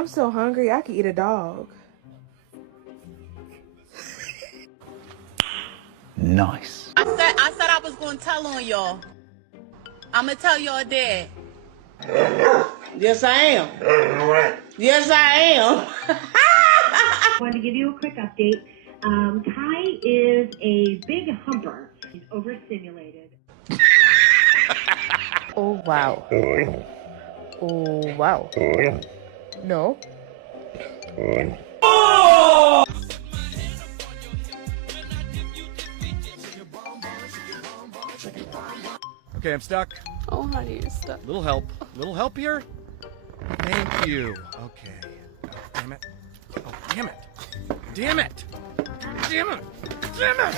I'm so hungry, I could eat a dog. Nice. I said I was gonna tell on y'all. I'm gonna tell y'all that. Yes, I am. Yes, I am. Wanted to give you a quick update. Kai is a big humper. He's overstimulated. Oh, wow. Oh, wow. No. Okay, I'm stuck. Oh, honey, you're stuck. Little help. Little help here? Thank you. Okay. Oh, damn it. Oh, damn it. Damn it. Damn it. Damn it.